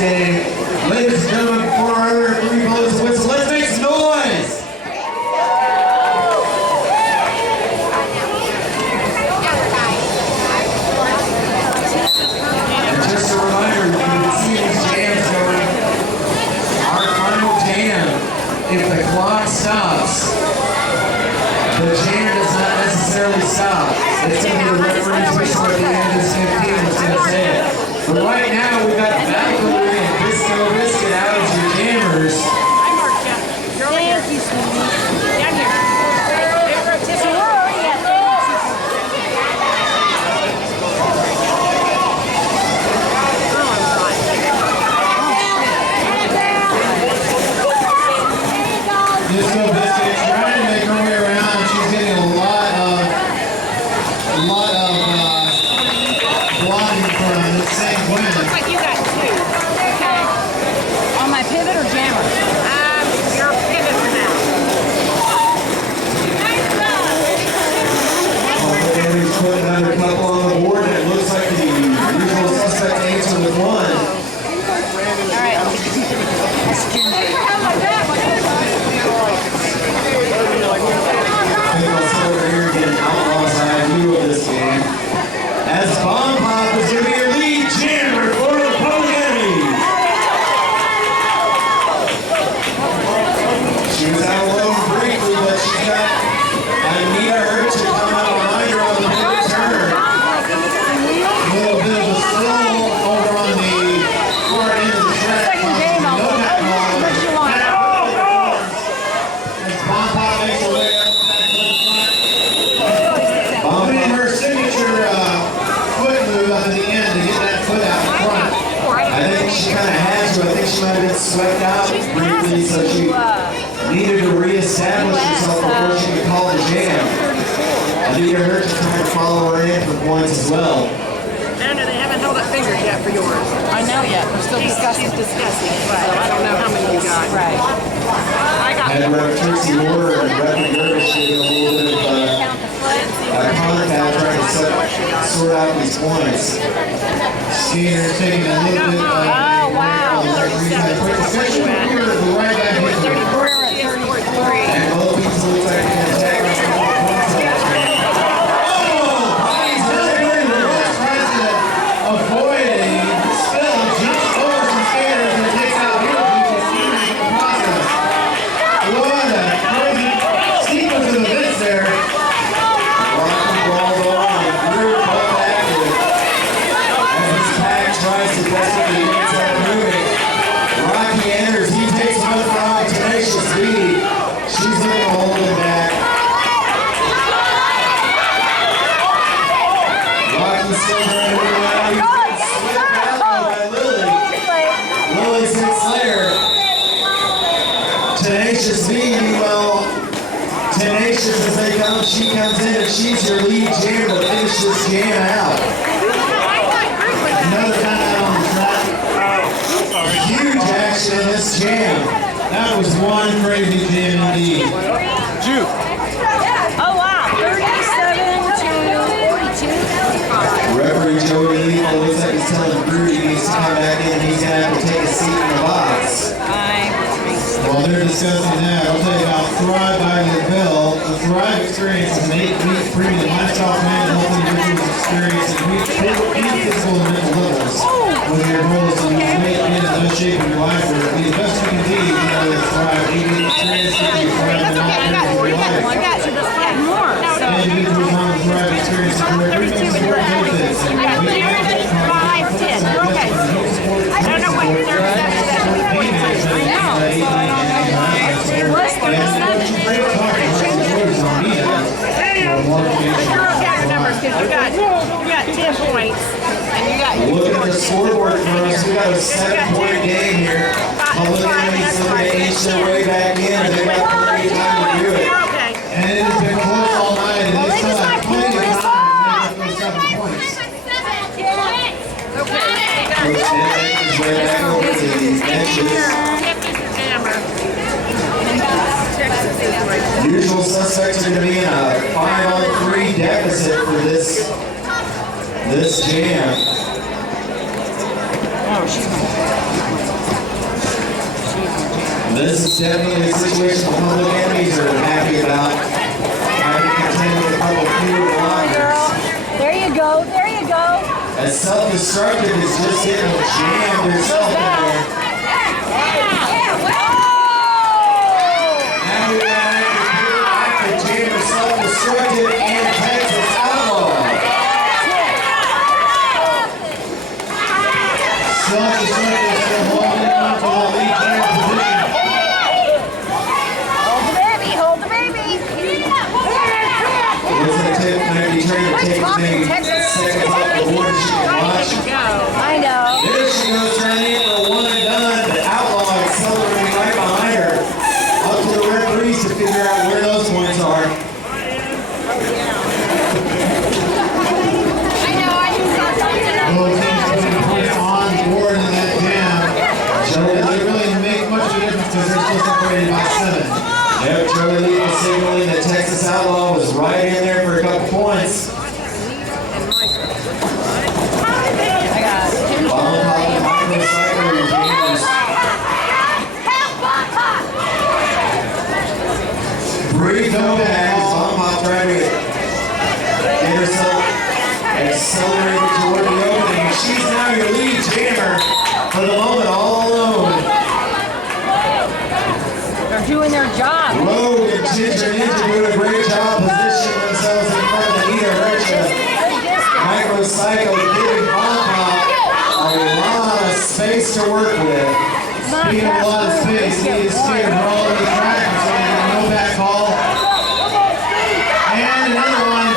outstanding. Ladies and gentlemen, before our other 3 blows of whistle, let's make some noise! And just a reminder, you can see these jams going. Our final jam, if the clock stops, the jam does not necessarily stop. It's going to be the referee's whistle at the end of this 15 that's going to say it. But right now, we've got Valkyrie and Disco Biscuit out as your jammers. Thank you, sweetie. Down here. So we're already at Disco Biscuit trying to make her way around. She's getting a lot of blocking from this same win. Looks like you got 2. Okay. On my pivot or jammer? Your pivot for now. He's put another couple on the board, and it looks like the usual suspect answer with 1. All right. I think I'll sit over here and get an outlaw's eye view of this game. As Bomb Pop is going to be your lead jammer for the Public Enemy. She was out alone briefly, but she's got Anita Hurt to come out behind her on the pivot turn. A little bit of a slow over on the far end of the track. Second game, I'll unless you want it. As Bomb Pop makes her way up back to the front. Bomb Pop, her signature foot move up at the end to get that foot out in front. I think she kind of had to. I think she might have been swept out briefly, so she needed to reestablish herself before she could call the jam. I think it hurt to try to follow her in for points as well. Anna, they haven't held up fingers yet for yours. I know yet. We're still discussing. She's discussing, but I don't know how many you got. Right. I got Had Rep Trixie Warner and Rep Gervish getting a little bit of contact trying to sort out these points. Skater taking a little bit Oh, wow. especially when we were right back into it. We're at 33. And both people look like they can attack us from all points. Oh! Bonnie's really tries to avoid a spill, jumps over some skaters and takes out heel in the process. What a crazy sequence of events there. Rocky ball on, Drew both active. As this pack tries to desperately get that moving. Rocky enters, he takes one from Tenacious B. She's looking to hold him back. Rocky's still trying to move out. He's been swept out by Lily. Lily Sinclair. Tenacious B, well, tenacious as they come, she comes in and she's your lead jammer to finish this jam out. Another time out on the track. Huge action in this jam. That was one crazy jam indeed. Juke. Oh, wow. 37 to 42. Referee Joey Lethal looks like he's telling Drew he needs to come back in and he's going to have to take a seat in the box. While they're discussing that, I'll tell you about Thrive by the Bill. The Thrive experience is an 8-week premium lifestyle plan to help individuals experience any physical and mental levels. Whether your goal is to lose weight, get in the best shape of your life, or be the best you can be, you know that Thrive 8-week experience will be Thrive in all areas of your life. More. Individuals on the Thrive experience enjoy everything support benefits and weight management, confidence, and I don't know what your third step is. You got 10 points, and you got. Look at the scoreboard for us. We got a 7-point game here. Public Enemy's looking to inch their way back in. They got plenty of time to do it. And it has been close all night. And they still have plenty of time to make those 7 points. Coach Dan making his way back over to these benches. Usual suspects are going to be in a 5-on-3 deficit for this jam. Oh, she's This is definitely a situation the public enemies are happy about. Trying to contend with a couple fewer blockers. There you go. There you go. As self-destructive is just getting jammed herself in there. Now we got active jammer, self-destructive, and Texas Outlaw. Self-destructive still holding on to the lead jam position. Hold the baby. Hold the baby. Looks like Tip might be trying to take maybe seconds off the board she can watch. I know. There she goes, trying in for a one and done. The Outlaw accelerating right behind her. Up to the referees to figure out where those points are. Both teams putting points on the board in that jam. So it doesn't really make much of a difference because they're still separated by 7. Yep, Charlie Lee was signaling that Texas Outlaw was right in there for a couple points. Breathe no back as Bomb trying to get herself accelerated toward the opening. She's now your lead jammer for the moment, all alone. They're doing their job. Rogue and Ginger Ninja doing a great job positioning themselves in front of Anita Hercha. Microcycle giving Bomb a lot of space to work with. Speaking of a lot of space, he is steering her all over the track, so he got no back call. And another one,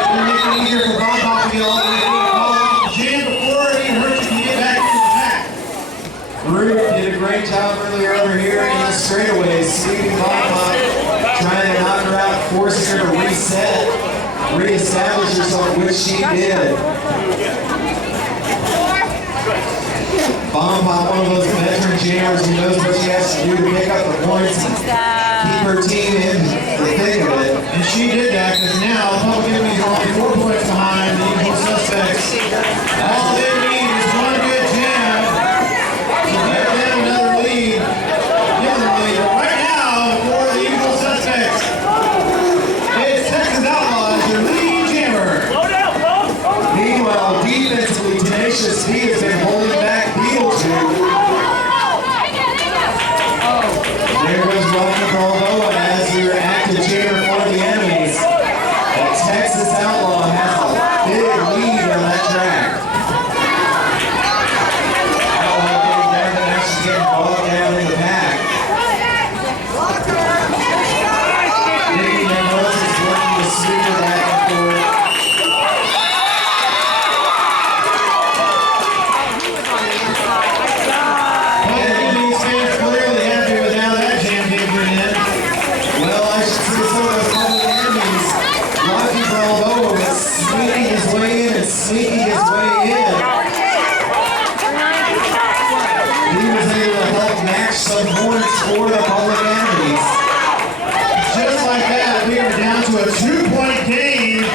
going to make it easier for Bob to get all the way to the call off the jam before Anita Hercha can get back into the pack. Ruth did a great job earlier over here in the straightaways, sweeping Bob, trying to knock her out, forcing her to reset, reestablish herself, which she did. Bomb Pop, one of those veteran jammers who knows what she has to do to pick up the points and keep her team in the thick of it. And she did that because now Public Enemies are only 4 points behind the usual suspects. All they need is one good jam to get them another lead. But right now, for the usual suspects, it's Texas Outlaw as your lead jammer. Meanwhile, defensively tenacious P has been holding back There goes Rocky Balboa as your active jammer for the enemies. The Texas Outlaw has a big lead on that track. Outlaw getting there, but now she's getting bogged down in the pack. Nikki Mendoza is working to sweep her back and forth. Sneaking his way in. He was able to help match some points for the Public Enemies. Just like that, we are down to a 2-point game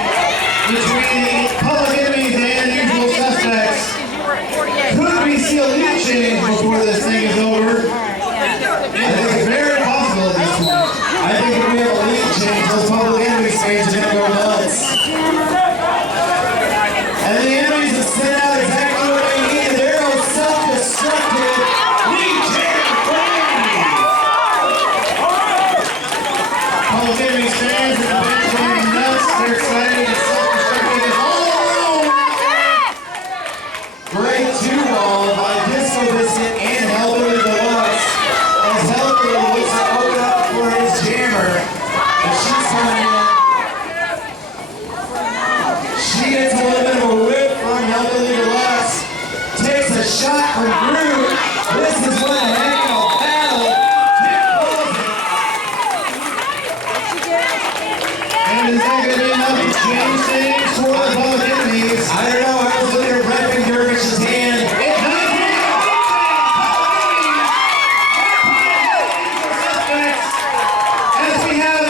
between the Public Enemies and the usual suspects. Could we see a lead change before this thing is over? I think it's very possible at this point. I think if we have a lead change, those Public Enemies fans are going to go nuts. And the enemies have sent out exactly what they needed. They're all self-destructive. Lead jam for enemies. Public Enemies fans in the bench going nuts. They're excited and self-destructive is all alone. Great 2-ball by Disco Biscuit and Hellbilly Deluxe. As Hellbilly looks to open up for his jammer. And she's coming in. She gets a little bit of a whip from Hellbilly Deluxe. Takes a shot from Groot. This is one heck of a battle. And is that going to be enough to change things for the Public Enemies? I don't know. I was looking at Brett McDermott's hand. It does as we have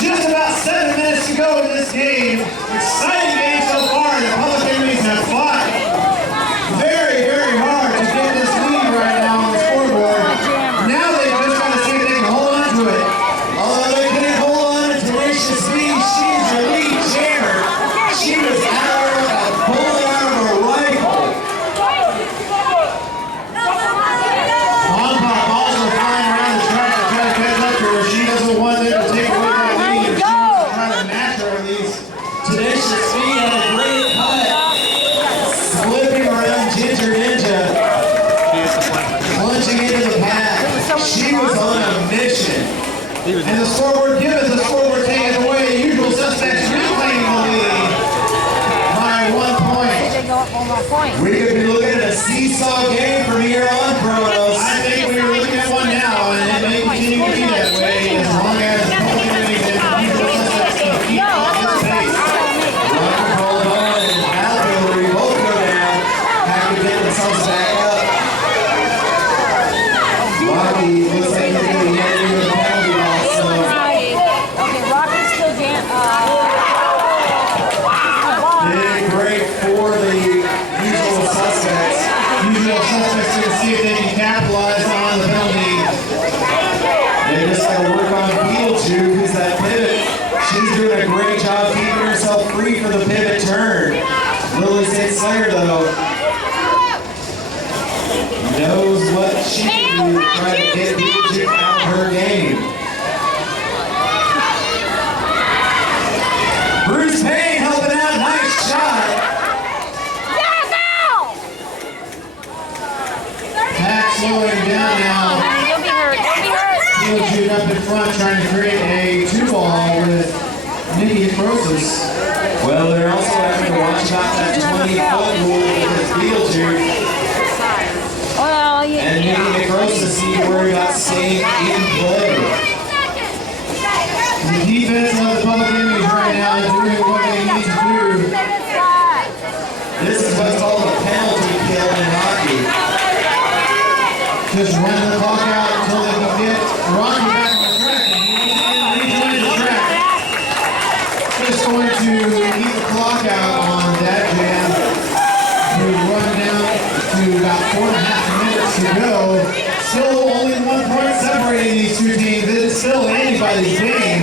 just about 7 minutes to go in this game. Exciting game so far. The Public Enemies have fought very, very hard to get this lead right now on the score And the scoreboard gives the scoreboard taking away. Usual suspects reclaim the lead by 1 point. They go up 1 more point. We could be looking at a seesaw game from here on, Kronos. I think we are looking at one now, and it may continue to be that way as long as the Republican enemies and the usual suspects can keep up this pace. Rock and roll on and Albury both go down. Have to get themselves back up. Rocky looks like he's going to be heading to the penalty box. Okay, Rocky's still jam. Big break for the usual suspects. Usual suspects to see if they can capitalize on the penalty. They just got to work on Beetlejuice, who's that pivot. She's doing a great job keeping herself free for the pivot turn. Lily St. Slayer, though, knows what she can do to try to get Beetlejuice out of her game. Bruce Payne helping out, nice shot. Pack slowing down now. You'll be hurt. You'll be hurt. Beetlejuice up in front trying to create a 2-ball with Nikki Crosis. Well, they're also having to watch out that 20-foot rule with Beetlejuice. Well, And Nikki Necrosis need to worry about staying in play. The defense of the public enemies right now is doing what they need to do. This is what's called a penalty kill in hockey. Just running the clock out until they can get Rocky back on the track. And he rejoins the track. Just going to keep the clock out on that jam to run down to about 4.5 minutes to go. Still only 1 point separating these two teams. It is still anybody's game.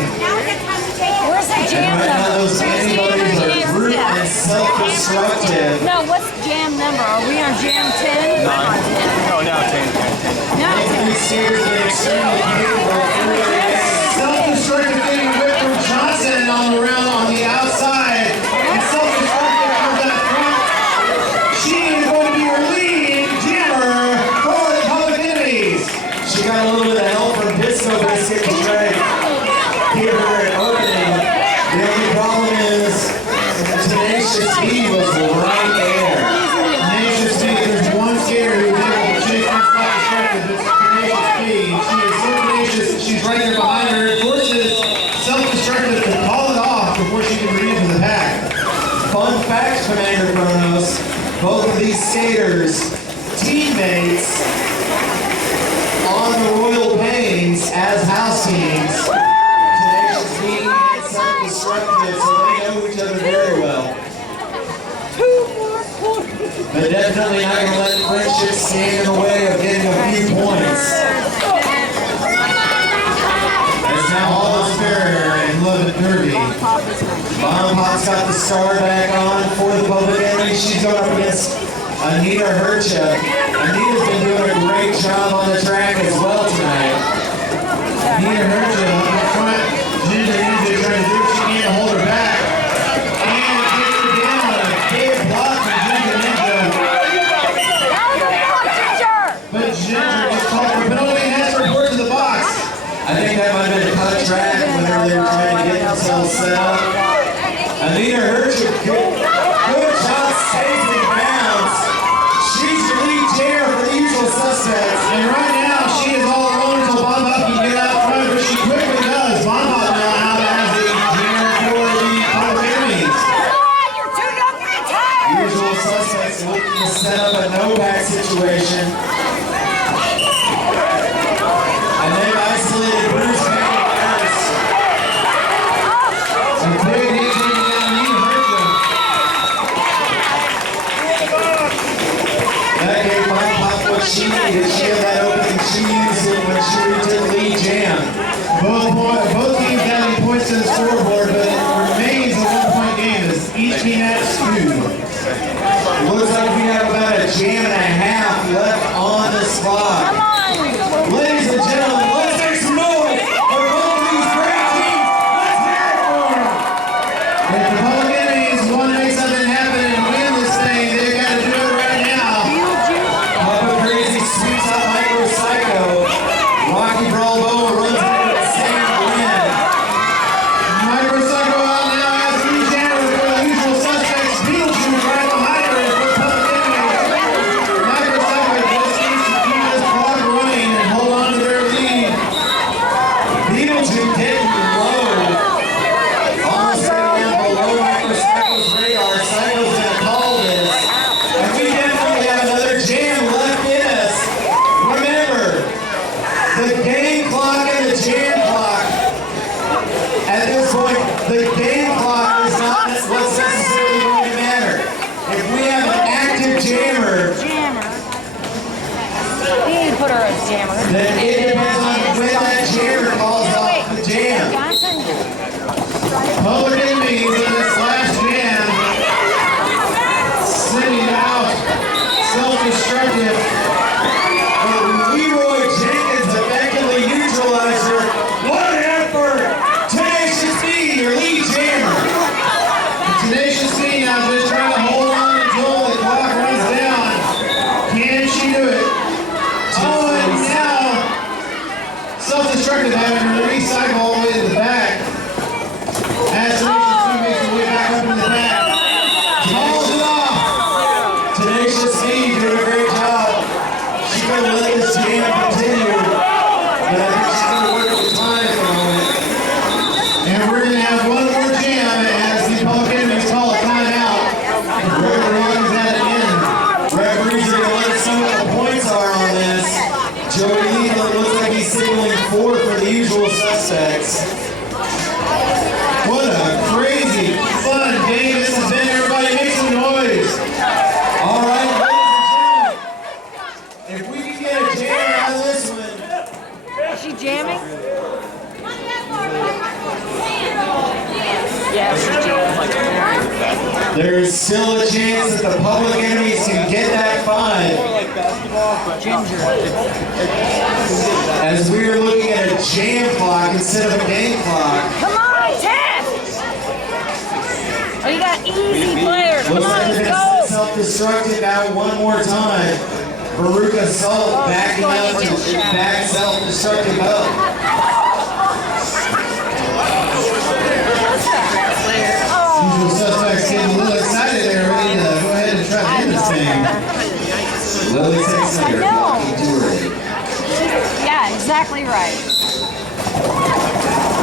Where's the And jam right now number? those antibodies are group and self-destructive. No, what's jam number? Are we on jam 10? Oh, no, 10. No. These skaters are extremely capable of doing Self-destructive getting whipped from Johnson on the round on the outside. And self-destructive comes up front. She is going to be your lead jammer for the public enemies. She got a little bit of help from Disco Biscuit to try to give her an opening. The only problem is Tenacious D was right there. Tenacious D, there's one skater who's able to chase that self-destructive. It's Tenacious D. She is so tenacious that she's right there behind her. It forces self-destructive to call it off before she can re-enter the pack. Fun fact, Commander Kronos, both of these skaters, teammates on the Royal Pains as house teams. Tenacious D and self-destructive, so they know each other very well. But definitely not going to let friendship stand in the way of getting a few points. It's now all is fair and love and derby. Bonham Pop's got the star back on for the public enemy. She's going up against Anita Hercha. Anita's been doing a great job on the track as well tonight. Anita Hercha up in front. Ginger Ninja trying to do what she can to hold her back. And takes her down. A big block from Ginger Ninja. But Ginger gets called for penalty and has to report to the box. I think that might have been a cut track whenever they were trying to get themselves set up. Anita Hercha, good job saving bounds. She's the lead jammer for the usual suspects. And right now, she is all alone until Bob Hop can get out front, but she quickly does. Bob Hop now out as the jammer for the public enemies. Usual suspects looking to set up a no-back situation. And they've isolated Bruce Payne first. A big hit taken down Anita Hercha. That gave Mike Pop what she needed. She had that opening. She used it when she reached the lead jam. Both teams got any points to the scoreboard, but it remains a 1-point game as each team has 2. Looks like we have about a jam and a half left on the spot. Ladies and gentlemen, let's make some noise for both of these great teams. Let's hear it for them. If the public enemies want to make something happen and win this thing, they've got to do it right now. Papa Crazy, Sweet Top Micro Psycho, Rocky Bravo runs into the same you're a jammer. Then it depends on when that jammer falls off the jam. Public enemies in this last jam. Sending out self-destructive. Leroy Jenkins effectively neutralized her. What an effort! Tenacious B, your lead jammer. Tenacious B now just trying to hold on until the clock runs down. Can she do it? Oh, and now self-destructive having to recycle all the way to the back. As Tenacious B makes her way back up in the back. Calls it off. Tenacious B doing a great job. She's going to let this jam continue. But I think she's going to work with time for a moment. And we're going to have one more jam as the public enemies call a timeout. Whoever runs at the end. Referees are going to let us know what the points are on this. Joey Leland looks like he's signaling 4 for the usual suspects. What a crazy, fun game this has been. Everybody make some noise. All right, ladies and gentlemen, if we can get a jam out of this one, Is she jamming? Yeah, she's jamming. there's still a chance that the public enemies can get that 5. As we are looking at a jam clock instead of a game clock. Come on, Ted! Oh, you got easy players. Come Looks on, like let's they're go. going to self-destructive out one more time. Veruca Salt backing up to back self-destructive up. Usual suspects getting a little excited there, ready to go ahead and try to end this thing. Lily takes under, I know. blocking too early. Yeah, exactly right.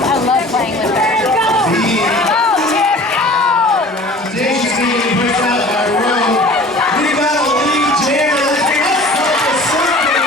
I love playing with her. Go! Go, Tiff, go! Tenacious B getting pushed out by Rowe. We got a lead jam. Let's get self-destructive.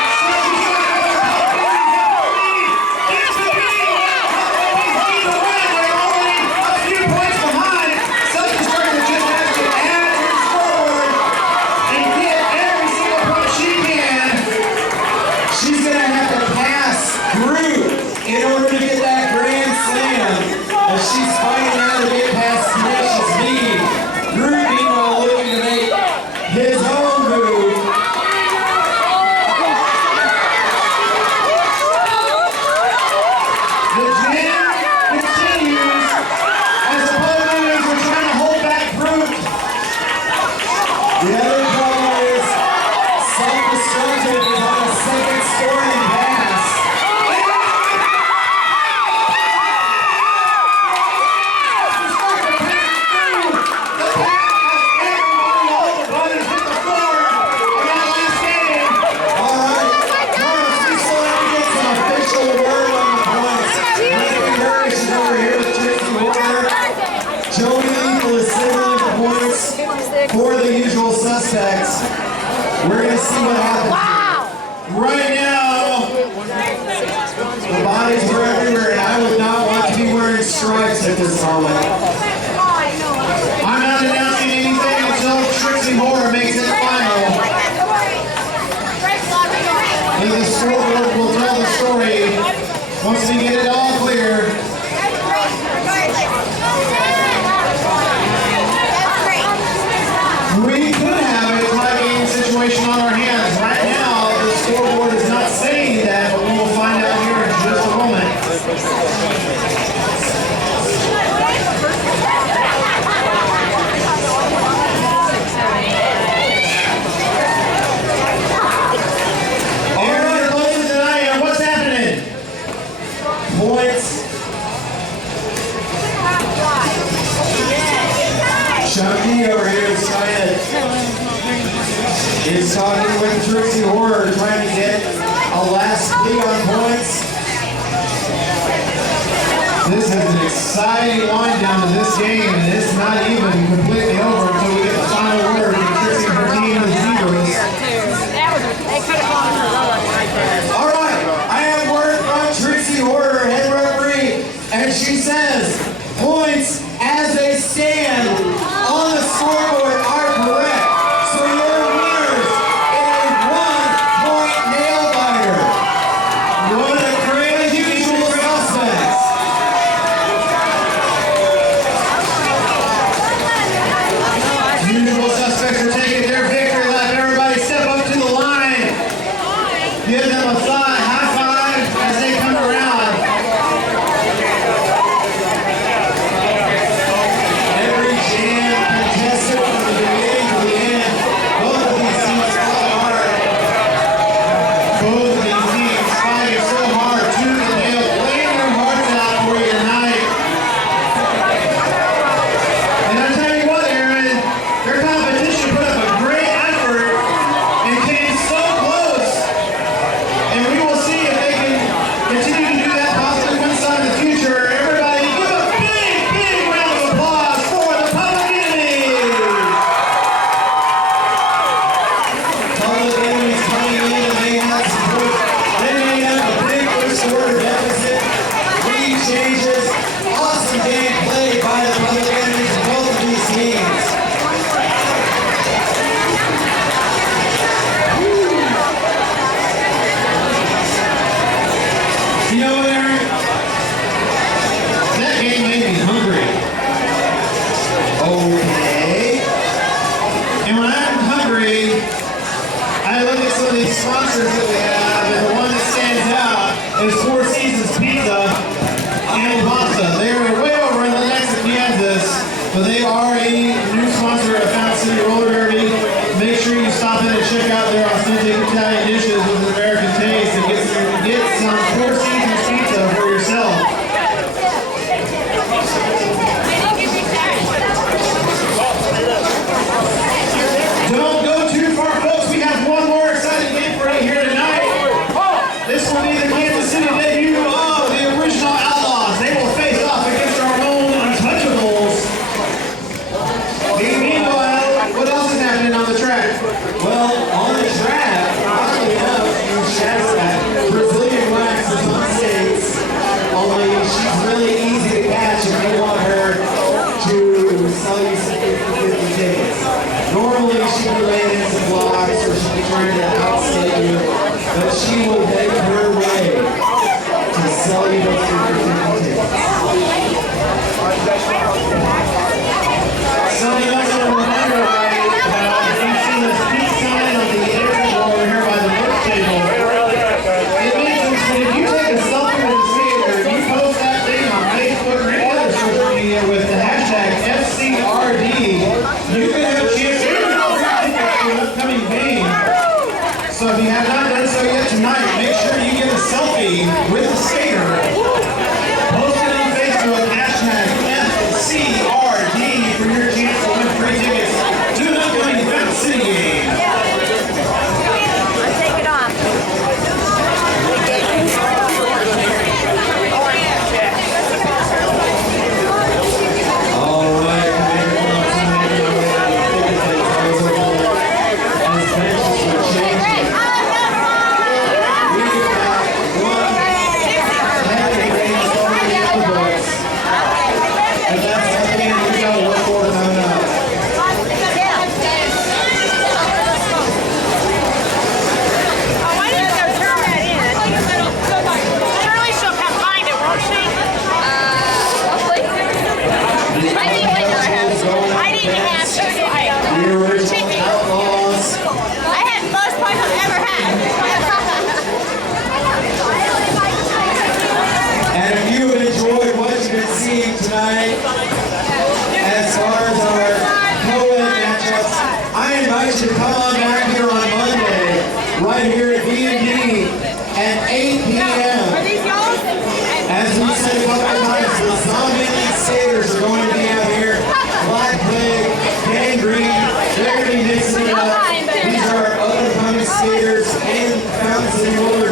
She's going to have to pass Groot in order to get that grand slam. As she's fighting out to get past Tenacious B. Groot, meanwhile, looking to make his own move. The jam continues as the Pokemons are trying to hold back Groot. The other problem is self-destructive is on a second scoring pass. All right, Carlos, we still have to get some official word on the points. Lincoln Burris is over here with Tracy Warner. Jody Lethal is signaling the points for the usual suspects. We're going to see what happens. Right now, The bodies were everywhere, and I would not want to be wearing stripes at this moment. I'm not announcing anything until Trixie Horror makes it final. And the scoreboard will tell the story once we get it all clear. We could have a tie game situation on our hands. Right now, the scoreboard is not saying that, but we will find out here in just a moment. Everybody closes tonight, and what's happening? Points. Chunky over here is talking with Trixie Horror, trying to get a last lead on points. This is an exciting wind down to this game, and it's not even completely over until we get the final word from Trixie and her team of Zebras. They could have gone for another one right there. All right, I have word from Trixie Horror, head referee, and she says points as they stand on the scoreboard are correct. So your winners in a 1-point nail biter Both of these teams fighting so hard, tooth and nail, playing their hearts out for you tonight. And I tell you what, Aaron, their competition put up a great effort and came so close. And we will see if they can continue to do that, possibly win some in the future. Everybody, give a big, big round of applause for the Public Enemies. Public Enemies coming in and they have support. They made up a big first quarter deficit. Lead changes. Awesome game played by the Public Enemies in both of these teams. You know what, Aaron? That game made me hungry. Okay. And when I'm hungry, I look at some of these sponsors that we have, and the one that stands out is Four Seasons Pizza and Pasta. They are way over in Lenexa, Kansas, but they are a new sponsor of Fountain City Roller Derby. Make sure you stop in and check out their authentic Italian dishes with an American taste and get some Four Seasons Pizza for yourself. Don't go too far, folks. We have one more exciting game for you here tonight. This will be the Kansas City debut of the original Outlaws. They will face off against our own Untouchables. Meanwhile, what else is happening on the track? Well, on the track, oddly enough, you shadow that Brazilian wax is on skates. Only she's really easy to catch if you want her to sell you some 50 tickets. Normally, she would lay in some blocks or she'd be trying to outskate you, but she will make her way to sell you those 50 tickets. Something else I want to remind everybody about, if you've seen this big sign on the exit over here by the book table, it mentions that if you take a selfie with a skater and you post that thing on Facebook or any other social media with the hashtag FCRD, you can have a chance to win an upcoming game. So if you have not done so yet tonight, make sure you get a selfie with the skater. Post it on Facebook, hashtag FCRD for your chance to win free tickets to an upcoming Fountain City game. Take it off. All right, tonight, as far as our co-ed matchups, I invite you to come on back here on Monday, right here at B&D at 8 p.m. As we said a couple of times, the Zombie League skaters are going to be out here. Black Plague, Gangrene, they're going to be mixing it up. These are up-and-coming skaters and Fountain City Roller